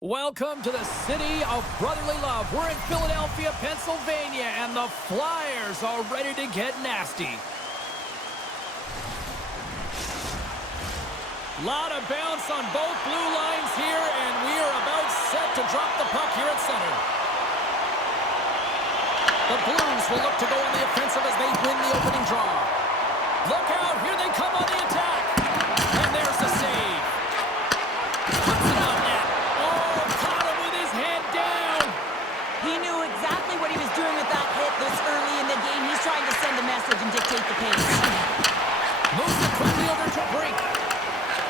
Welcome to the city of brotherly love. We're in Philadelphia, Pennsylvania, and the Flyers are ready to get nasty. Lot of bounce on both blue lines here, and we are about set to drop the puck here at center. The Blues will look to go on the offensive as they win the opening draw. Look out, here they come on the attack. And there's the save. Puts it out net. Oh, caught him with his head down. He knew exactly what he was doing with that hit this early in the game. He's trying to send a message and dictate the pace. Moves it quickly over to Brink.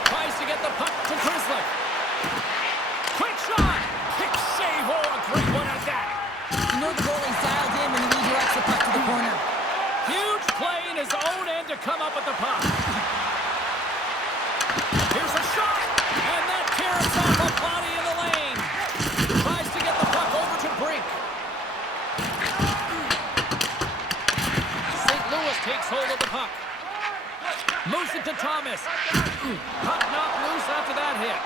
Tries to get the puck to Grizzly. Quick shot. Kick save. Oh, a great one at that. You know the goalie's dialed in when he redirects the puck to the corner. Huge play in his own end to come up with the puck. Here's a shot. And that carries off a body in the lane. Tries to get the puck over to Brink. St. Louis takes hold of the puck. Moves it to Thomas. Puck knocked loose after that hit.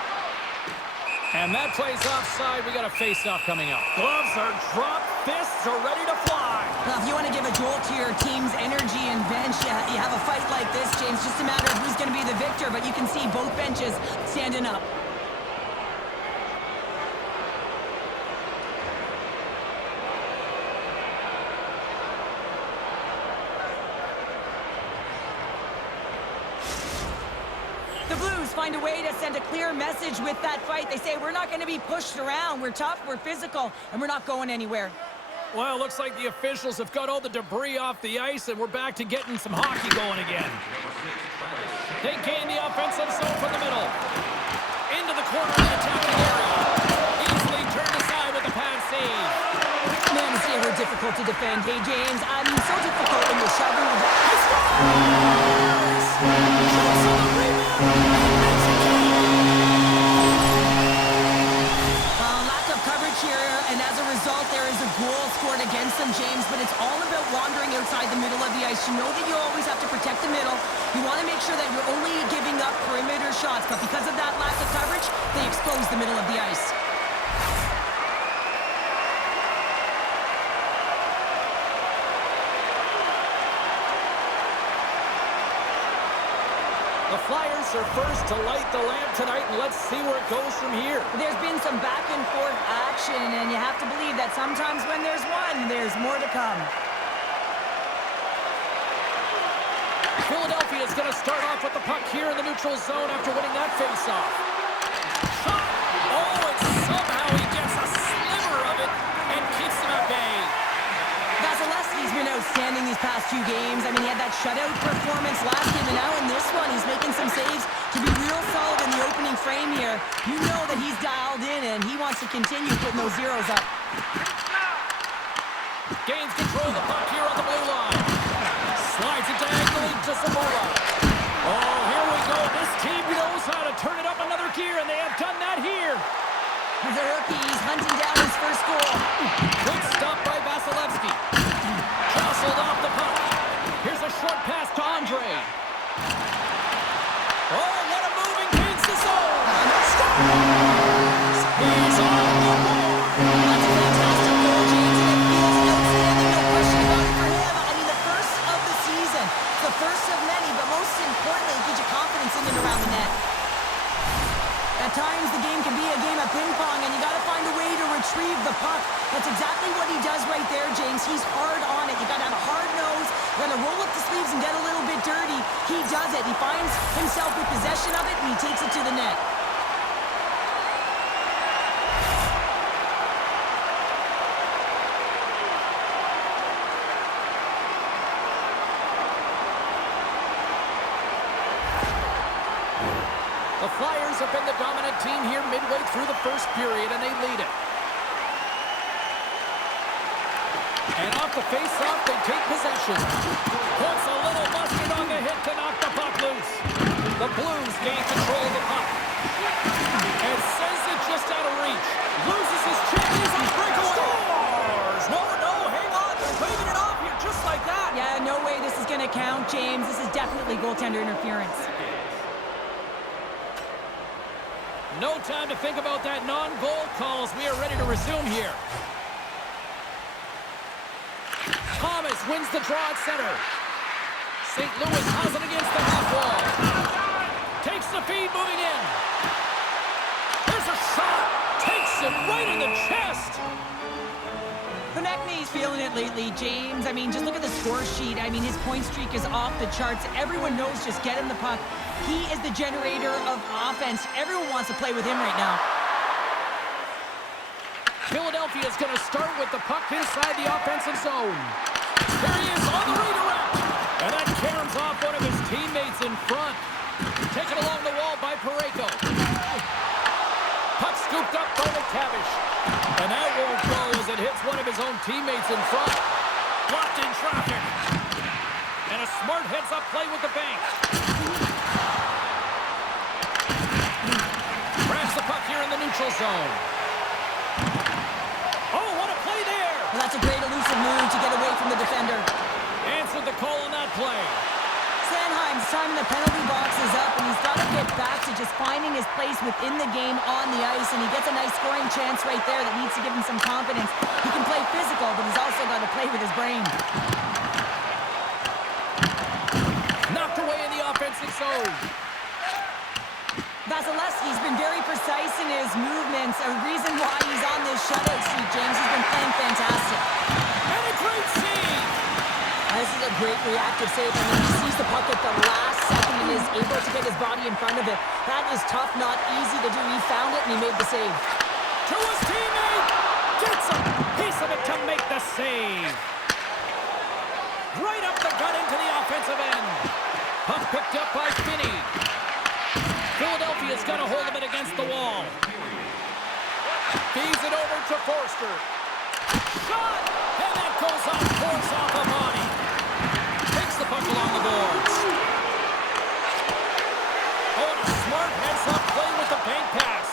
And that plays offside. We got a face-off coming up. Gloves are dropped. Fists are ready to fly. Well, if you want to give a jolt to your team's energy and bench, you have a fight like this, James. Just a matter of who's going to be the victor, but you can see both benches standing up. The Blues find a way to send a clear message with that fight. They say, we're not going to be pushed around. We're tough, we're physical, and we're not going anywhere. Well, it looks like the officials have got all the debris off the ice, and we're back to getting some hockey going again. They gain the offensive zone from the middle. Into the corner of the attacking area. Easily turned aside with the pass save. Man, it's ever difficult to defend. Hey, James, I mean, so difficult when you're shoving the ball. He scores! Shoots on the rebound! Lack of coverage here, and as a result, there is a goal scored against them, James, but it's all about wandering outside the middle of the ice. You know that you always have to protect the middle. You want to make sure that you're only giving up perimeter shots, but because of that lack of coverage, they expose the middle of the ice. The Flyers are first to light the lamp tonight, and let's see where it goes from here. There's been some back and forth action, and you have to believe that sometimes when there's one, there's more to come. Philadelphia is going to start off with the puck here in the neutral zone after winning that faceoff. Shot! Oh, and somehow he gets a sliver of it and keeps him at bay. Vasilevsky's been outstanding these past two games. I mean, he had that shutout performance last game, and now in this one, he's making some saves to be real solid in the opening frame here. You know that he's dialed in, and he wants to continue putting those zeros up. Gains control of the puck here on the blue line. Slides it diagonally to Zamora. Oh, here we go. This team knows how to turn it up another gear, and they have done that here. The rookie, he's hunting down his first goal. Good stop by Vasilevsky. Jostled off the puck. Here's a short pass to Andre. Oh, what a moving paint to zone. Scores! He's on the board. That's a fantastic goal, James, and it feels outstanding, no question about it for him. I mean, the first of the season. It's the first of many, but most importantly, it gives you confidence in and around the net. At times, the game can be a game of ping-pong, and you got to find a way to retrieve the puck. That's exactly what he does right there, James. He's hard on it. You got to have a hard nose. You got to roll up the sleeves and get a little bit dirty. He does it. He finds himself with possession of it, and he takes it to the net. The Flyers have been the dominant team here midway through the first period, and they lead it. And off the face-off, they take possession. Puts a little mustard on the hit to knock the puck loose. The Blues gain control of the puck. And sends it just out of reach. Loses his chance. He's on breakaway. Scores! No, hang on. They're waving it off here just like that. Yeah, no way this is going to count, James. This is definitely goaltender interference. No time to think about that non-goal calls. We are ready to resume here. Thomas wins the draw at center. St. Louis has it against the half wall. Takes the feed, moving in. There's a shot. Takes it right in the chest. Konechny's feeling it lately, James. I mean, just look at the score sheet. I mean, his point streak is off the charts. Everyone knows just get him the puck. He is the generator of offense. Everyone wants to play with him right now. Philadelphia is going to start with the puck inside the offensive zone. There he is on the redirect. And that caroms off one of his teammates in front. Taken along the wall by Parayko. Puck scooped up by McTavish. And that won't go as it hits one of his own teammates in front. Blocked in traffic. And a smart heads-up play with the bank. Grabs the puck here in the neutral zone. Oh, what a play there! Well, that's a great elusive move to get away from the defender. Answered the call on that play. Sanheim's time in the penalty box is up, and he's got to get back to just finding his place within the game on the ice, and he gets a nice scoring chance right there that needs to give him some confidence. He can play physical, but he's also got to play with his brain. Knocked away in the offensive zone. Vasilevsky's been very precise in his movements, a reason why he's on this shutout streak, James. He's been playing fantastic. And a great save! This is a great reactive save. I mean, he sees the puck at the last second and is able to get his body in front of it. That is tough, not easy to do. He found it and he made the save. To his teammate! Gets a piece of it to make the save. Right up the gut into the offensive end. Puck picked up by Finney. Philadelphia's got a hold of it against the wall. Feeds it over to Forster. Shot! And that goes on force off the body. Takes the puck along the boards. Oh, and a smart heads-up play with the bank pass.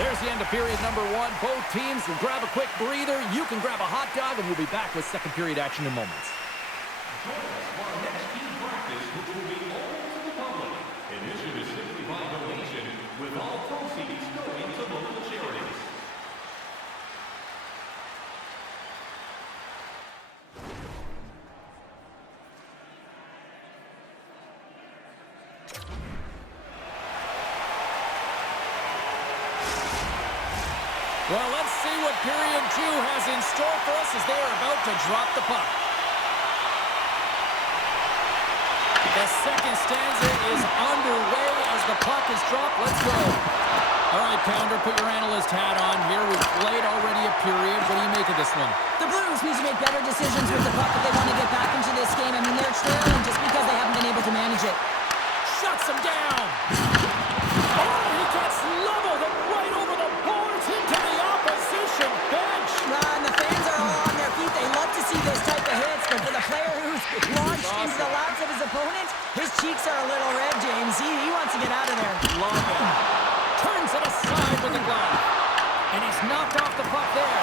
There's the end of period number one. Both teams will grab a quick breather. You can grab a hot dog, and we'll be back with second period action in moments. Join us for our next team practice, which will be open to the public. Admission is simply by donation, with all proceeds going to local charities. Well, let's see what period two has in store for us as they are about to drop the puck. The second stanza is underway as the puck is dropped. Let's go. All right, Pounder, put your analyst hat on here. We've played already a period. What do you make of this one? The Blues need to make better decisions with the puck if they want to get back into this game. I mean, they're trailing just because they haven't been able to manage it. Shuts him down. Oh, he gets leveled and right over the boards into the opposition bench. And the fans are all on their feet. They love to see this type of hits, but for the player who's launched into the laps of his opponent, his cheeks are a little red, James. He wants to get out of there. Love it. Turns it aside with the glove. And he's knocked off the puck there.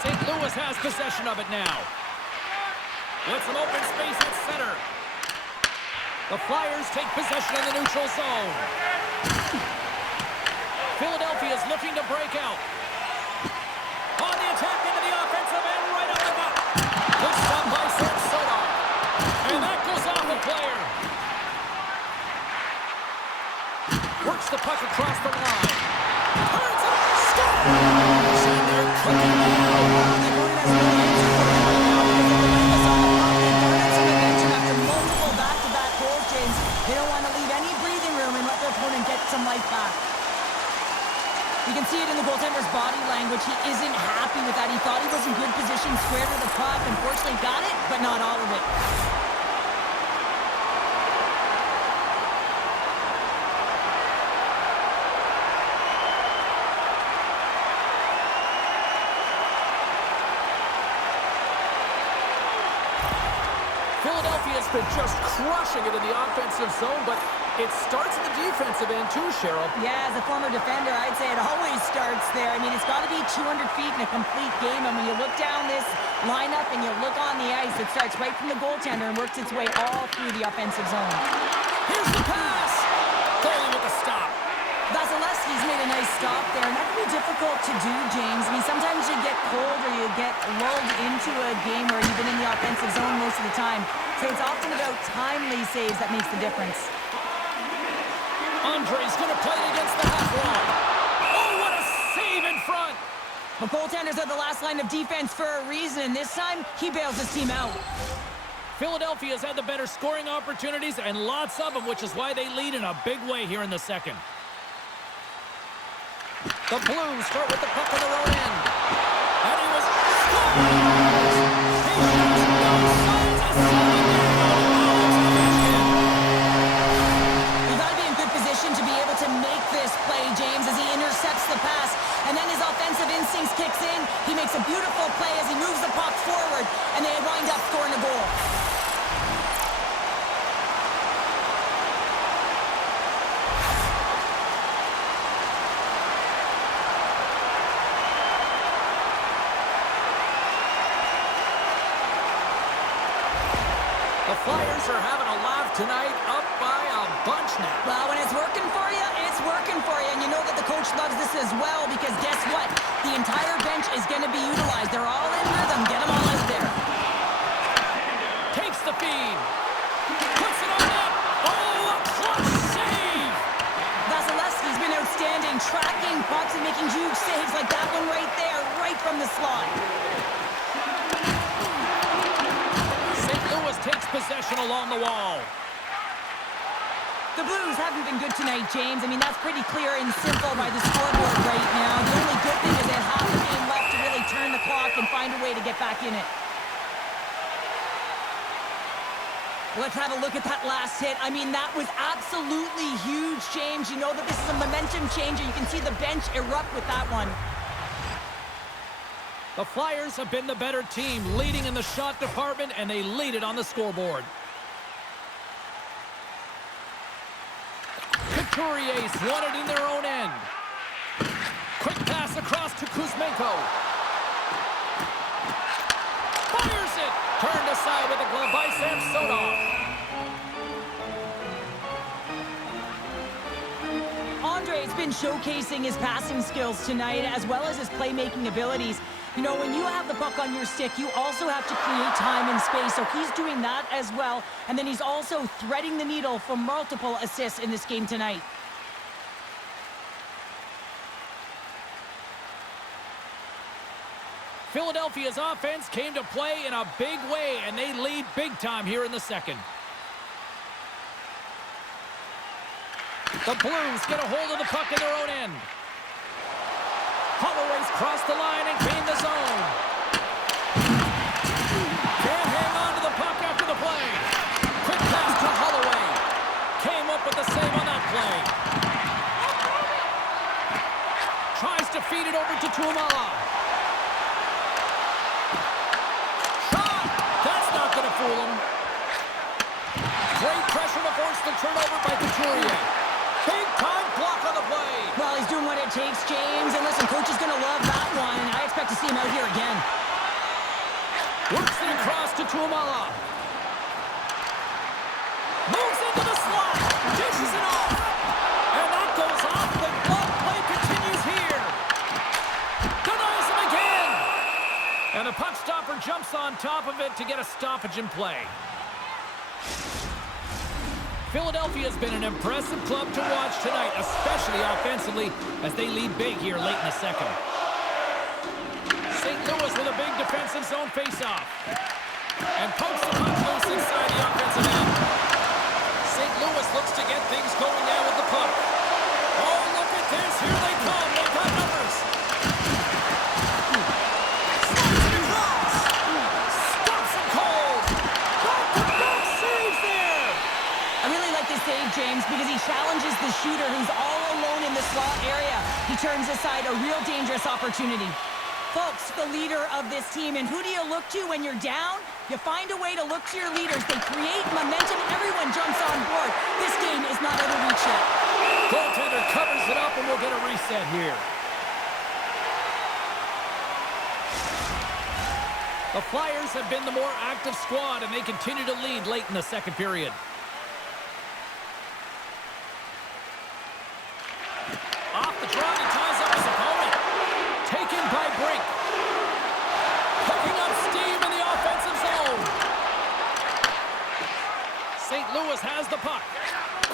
St. Louis has possession of it now. With some open space at center. The Flyers take possession in the neutral zone. Philadelphia is looking to break out. On the attack into the offensive end, right up the gut. Good stop by Samsonov. And that goes off the player. Works the puck across the line. Turns it, scores! And they're cooking now. After multiple back-to-back goals, James, they don't want to leave any breathing room and let their opponent get some life back. You can see it in the goaltender's body language. He isn't happy with that. He thought he was in good position, square to the puck. Unfortunately, got it, but not all of it. Philadelphia's been just crushing it in the offensive zone, but It starts in the defensive end too, Cheryl. Yeah, as a former defender, I'd say it always starts there. I mean, it's got to be 200 feet in a complete game. And when you look down this lineup and you look on the ice, it starts right from the goaltender and works its way all through the offensive zone. Here's the pass. Goalie with the stop. Vasilevsky's made a nice stop there, and that can be difficult to do, James. I mean, sometimes you get cold or you get lulled into a game where you've been in the offensive zone most of the time. So it's often about timely saves that makes the difference. Andre's going to play it against the half wall. Oh, what a save in front. The goaltenders are the last line of defense for a reason, and this time, he bails his team out. Philadelphia's had the better scoring opportunities and lots of them, which is why they lead in a big way here in the second. The Blues start with the puck on their own end. And he was scored! He shows no signs of slowing down. You've got to be in good position to be able to make this play, James, as he intercepts the pass. And then his offensive instincts kicks in. He makes a beautiful play as he moves the puck forward, and they wind up scoring a goal. The Flyers are having a laugh tonight, up by a bunch now. Well, when it's working for you, it's working for you. And you know that the coach loves this as well, because guess what? The entire bench is going to be utilized. They're all in rhythm. Get them all out there. Takes the feed. Puts it on net. Oh, a clutch save! Vasilevsky's been outstanding, tracking pucks and making huge saves like that one right there, right from the slot. Takes possession along the wall. The Blues haven't been good tonight, James. I mean, that's pretty clear and simple by the scoreboard right now. The only good thing is they have a game left to really turn the clock and find a way to get back in it. Let's have a look at that last hit. I mean, that was absolutely huge, James. You know that this is a momentum changer. You can see the bench erupt with that one. The Flyers have been the better team, leading in the shot department, and they lead it on the scoreboard. Couturier's won it in their own end. Quick pass across to Kuzmenko. Fires it! Turned aside with a glove by Samsonov. Andre's been showcasing his passing skills tonight, as well as his playmaking abilities. You know, when you have the puck on your stick, you also have to create time and space, so he's doing that as well. And then he's also threading the needle for multiple assists in this game tonight. Philadelphia's offense came to play in a big way, and they lead big time here in the second. The Blues get a hold of the puck in their own end. Holloway's crossed the line and gained the zone. Can't hang on to the puck after the play. Quick pass to Holloway. Came up with the save on that play. Tries to feed it over to Tuomala. Shot! That's not going to fool him. Great pressure to force the turnover by Couturier. Big time block on the play. Well, he's doing what it takes, James. And listen, coach is going to love that one. I expect to see him out here again. Works it across to Tuomala. Moves into the slot. Dishes it off. And that goes off. The glove play continues here. Denies him again. And the puck stopper jumps on top of it to get a stoppage in play. Philadelphia's been an impressive club to watch tonight, especially offensively, as they lead big here late in the second. St. Louis with a big defensive zone faceoff. And pokes the puck loose inside the offensive end. St. Louis looks to get things going now with the puck. Oh, look at this. Here they come. They've got numbers. Slides it across. Stops him cold. Back-to-back saves there. I really like this save, James, because he challenges the shooter who's all alone in the slot area. He turns aside a real dangerous opportunity. Folks, the leader of this team, and who do you look to when you're down? You find a way to look to your leaders. They create momentum. Everyone jumps on board. This game is not out of reach yet. Goaltender covers it up, and we'll get a reset here. The Flyers have been the more active squad, and they continue to lead late in the second period. Off the draw, he ties up his opponent. Taken by Brink. Picking up steam in the offensive zone. St. Louis has the puck.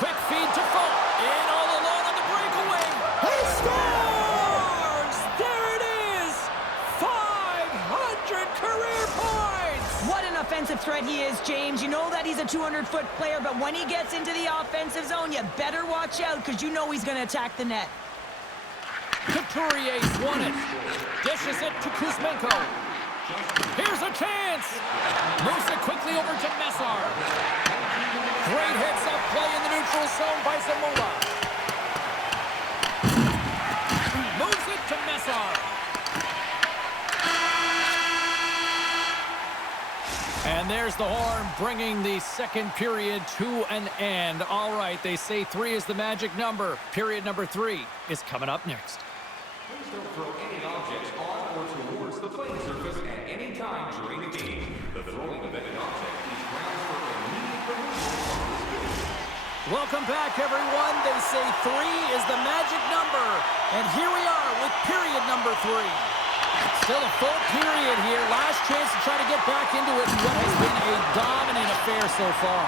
Quick feed to Folk. In all alone on the breakaway. He scores! There it is! 500 career points! What an offensive threat he is, James. You know that he's a 200-foot player, but when he gets into the offensive zone, you better watch out because you know he's going to attack the net. Couturier's won it. Dishes it to Kuzmenko. Here's a chance. Moves it quickly over to Messar. Great heads-up play in the neutral zone by Zamula. Moves it to Messar. And there's the horn, bringing the second period to an end. All right, they say 3 is the magic number. Period number 3 is coming up next. Please don't throw any objects on or towards the playing surface at any time during the game. The throwing of any object is grounds for immediate removal from this field. Welcome back, everyone. They say 3 is the magic number. And here we are with period number 3. Still a full period here. Last chance to try to get back into it in what has been a dominant affair so far.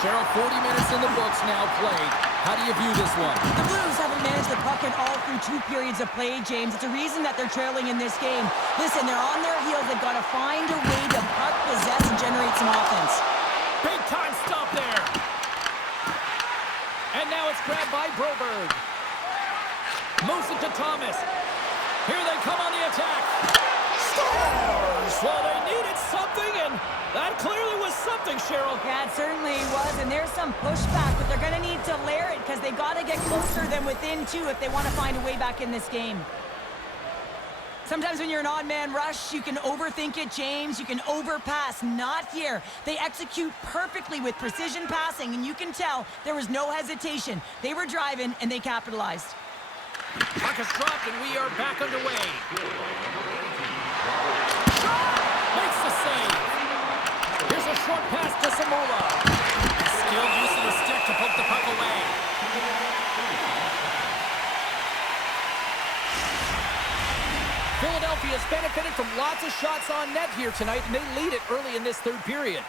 Cheryl, 40 minutes in the books now played. How do you view this one? The Blues haven't managed the puck at all through 2 periods of play, James. It's a reason that they're trailing in this game. Listen, they're on their heels. They've got to find a way to puck possess and generate some offense. Big time stop there. And now it's grabbed by Broberg. Moves it to Thomas. Here they come on the attack. Scores! Well, they needed something, and that clearly was something, Cheryl. Yeah, it certainly was, and there's some pushback, but they're going to need to layer it because they got to get closer than within 2 if they want to find a way back in this game. Sometimes when you're an odd man rush, you can overthink it, James. You can overpass. Not here. They execute perfectly with precision passing, and you can tell there was no hesitation. They were driving, and they capitalized. Puck is dropped, and we are back underway. Shot! Makes the save. Here's a short pass to Zamula. Skilled use of the stick to poke the puck away. Philadelphia has benefited from lots of shots on net here tonight, and they lead it early in this third period.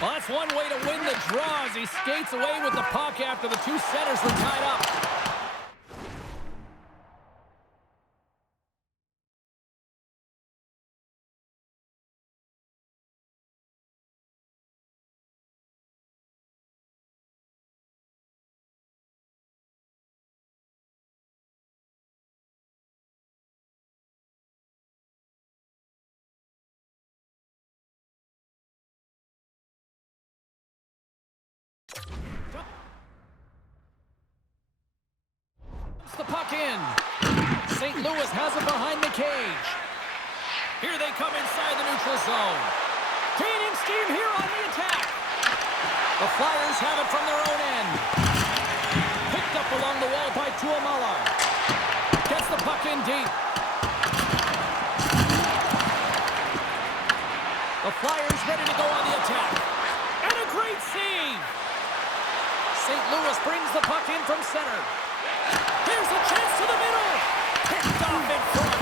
Well, that's one way to win the draw as he skates away with the puck after the 2 centers were tied up. The puck in. St. Louis has it behind the cage. Here they come inside the neutral zone. Gaining steam here on the attack. The Flyers have it from their own end. Picked up along the wall by Tuomala. Gets the puck in deep. The Flyers ready to go on the attack. And a great save. St. Louis brings the puck in from center. Here's a chance to the middle. Picked off in front.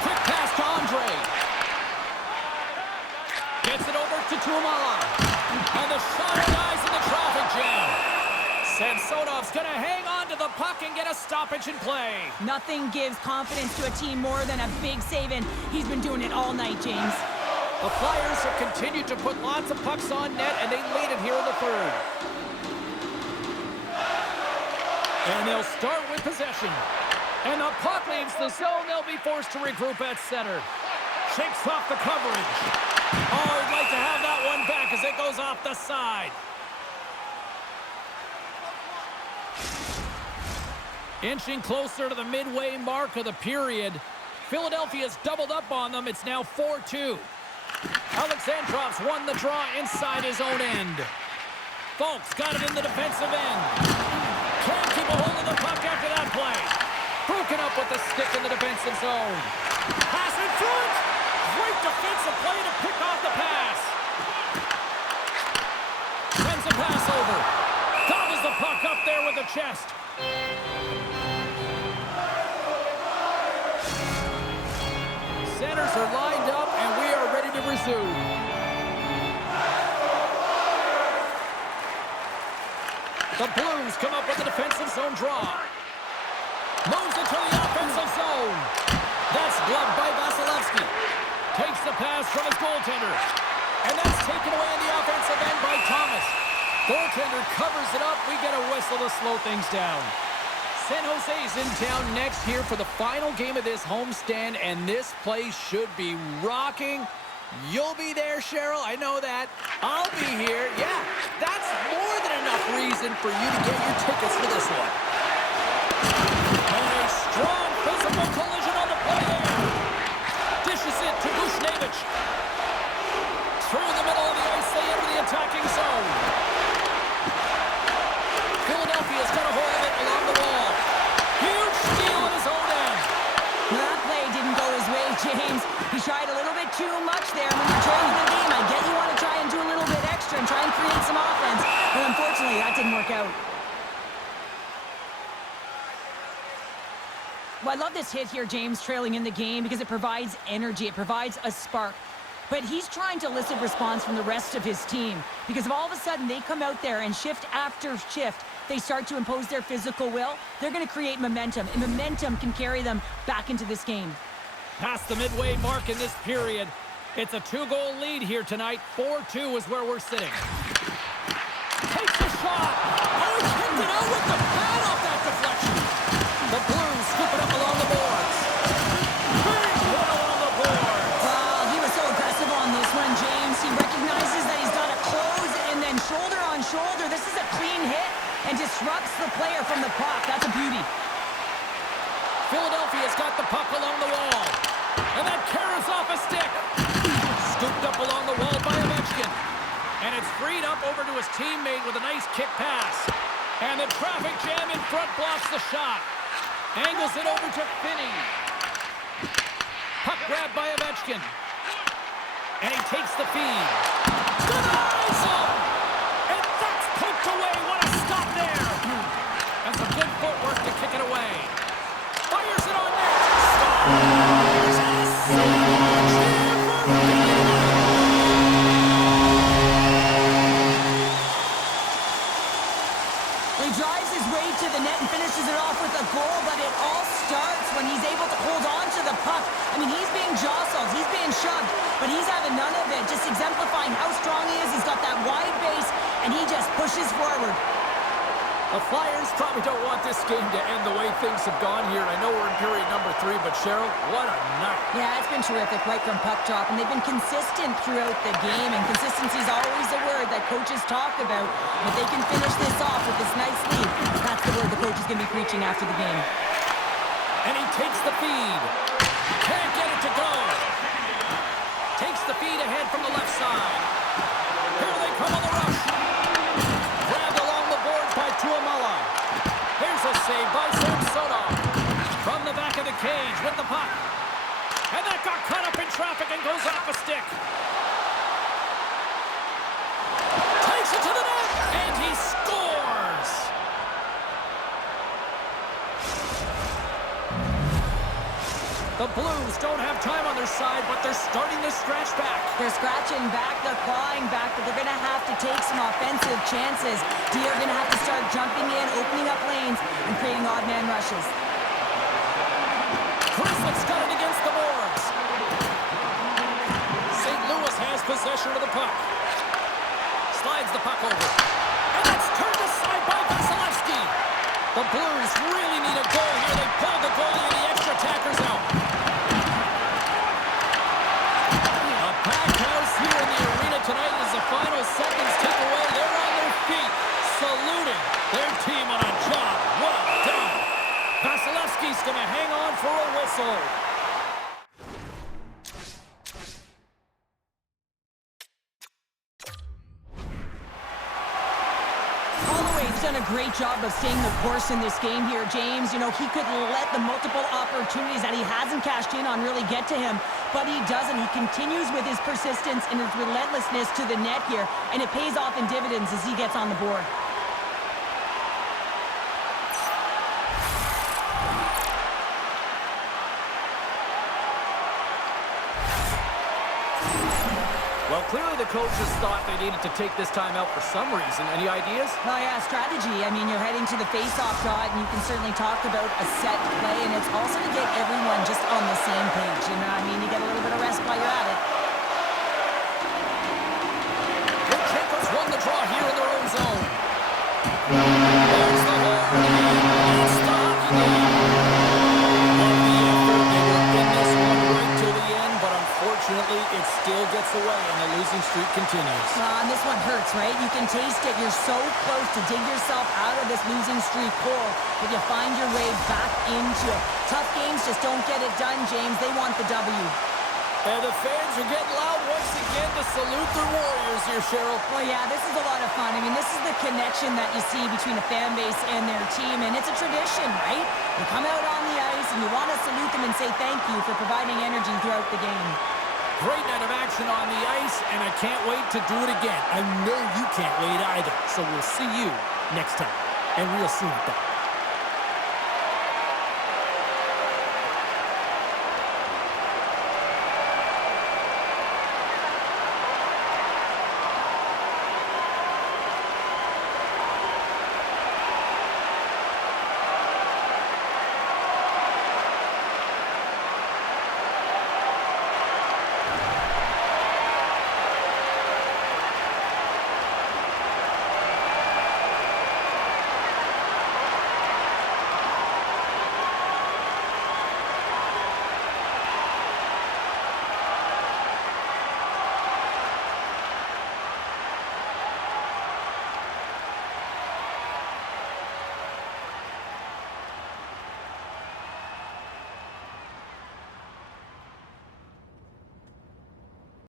Quick pass to Andre. Gets it over to Tuomala. And the shot dies in the traffic jam. Samsonov's going to hang on to the puck and get a stoppage in play. Nothing gives confidence to a team more than a big save, and he's been doing it all night, James. The Flyers have continued to put lots of pucks on net, and they lead it here in the third. And they'll start with possession. And the puck leaves the zone. They'll be forced to regroup at center. Shakes off the coverage. Oh, I'd like to have that one back as it goes off the side. Inching closer to the midway mark of the period. Philadelphia's doubled up on them. It's now 4-2. Alexandrov's won the draw inside his own end. Folks got it in the defensive end. Can't keep a hold of the puck after that play. Broken up with the stick in the defensive zone. Pass in front. Great defensive play to pick off the pass. Sends a pass over. Gobbles the puck up there with the chest. Centers are lined up, and we are ready to resume. The Blues come up with a defensive zone draw. Moves into the offensive zone. That's gloved by Vasilevsky. Takes the pass from his goaltender. And that's taken away in the offensive end by Thomas. Goaltender covers it up. We get a whistle to slow things down. San Jose's in town next here for the final game of this homestand, and this place should be rocking. You'll be there, Cheryl. I know that. I'll be here. Yeah, that's more than enough reason for you to get your tickets for this one. And a strong physical collision on the play there. Dishes it to Bushnevich. Through the middle of the ice, they enter the attacking zone. Philadelphia's got a hold of it along the wall. Huge steal in his own end. That play didn't go his way, James. He tried a little bit too much there. When you're trailing the game, I get you want to try and do a little bit extra and try and create some offense. But unfortunately, that didn't work out. Well, I love this hit here, James, trailing in the game, because it provides energy. It provides a spark. But he's trying to elicit response from the rest of his team, because if all of a sudden they come out there and shift after shift, they start to impose their physical will, they're going to create momentum, and momentum can carry them back into this game. Past the midway mark in this period. It's a 2-goal lead here tonight. 4-2 is where we're sitting. Takes the shot. Oh, he kicked it out with the pad off that deflection. The Blues scoop it up along the boards. Big hit along the boards. Well, he was so aggressive on this one, James. He recognizes that he's got to close and then shoulder on shoulder. This is a clean hit and disrupts the player from the puck. That's a beauty. Philadelphia's got the puck along the wall. And that carries off a stick. Scooped up along the wall by Ovechkin. And it's freed up over to his teammate with a nice kick pass. And the traffic jam in front blocks the shot. Angles it over to Finney. Puck grabbed by Ovechkin. And he takes the feed. Denies him! And that's poked away. What a stop there! And some good footwork to kick it away. Fires it on net. Scores! He drives his way to the net and finishes it off with a goal, but it all starts when he's able to hold on to the puck. I mean, he's being jostled, he's being shoved, but he's having none of it, just exemplifying how strong he is. He's got that wide base, and he just pushes forward. The Flyers probably don't want this game to end the way things have gone here. I know we're in period number 3, but Cheryl, what a night. Yeah, it's been terrific right from puck drop, and they've been consistent throughout the game, and consistency is always a word that coaches talk about. If they can finish this off with this nice lead, that's the word the coach is going to be preaching after the game. And he takes the feed. Can't get it to go. Takes the feed ahead from the left side. Here they come on the rush. Grabbed along the boards by Tuamala. Here's a save by Samsonov. From the back of the cage with the puck. And that got caught up in traffic and goes off a stick. Takes it to the net. And he scores. The Blues don't have time on their side, but they're starting to scratch back. They're scratching back, they're clawing back, but they're going to have to take some offensive chances. D are going to have to start jumping in, opening up lanes, and creating odd man rushes. Chrislick's got it against the boards. St. Louis has possession of the puck. Slides the puck over. And that's turned aside by Vasilevsky. The Blues really need a goal here. They pulled the goalie and the extra attackers out. A packed house here in the arena tonight as the final seconds tick away. They're on their feet, saluting their team on a job well done. Vasilevsky's going to hang on for a whistle. Psfive's done a great job of staying the course in this game here, James. You know, he could let the multiple opportunities that he hasn't cashed in on really get to him, but he doesn't. He continues with his persistence and his relentlessness to the net here, and it pays off in dividends as he gets on the board. Well, clearly the coaches thought they needed to take this time out for some reason. Any ideas? Well, yeah, strategy. I mean, you're heading to the face-off dot, and you can certainly talk about a set play, and it's also to get everyone just on the same page. And, I mean, you get a little bit of rest while you're at it. The Jacobs won the draw here in their own zone. There's the hole. It's the hockey game. Love the effort. They were in this one right to the end, but unfortunately, it still gets away, and the losing streak continues. And this one hurts, right? You can taste it. You're so close to dig yourself out of this losing streak hole, but you find your way back into it. Tough games just don't get it done, James. They want the W. And the fans are getting loud once again to salute their Warriors here, Cheryl. Well, yeah, this is a lot of fun. I mean, this is the connection that you see between a fan base and their team, and it's a tradition, right? You come out on the ice, and you want to salute them and say thank you for providing energy throughout the game. Great night of action on the ice, and I can't wait to do it again. I know you can't wait either, so we'll see you next time, and real soon at that.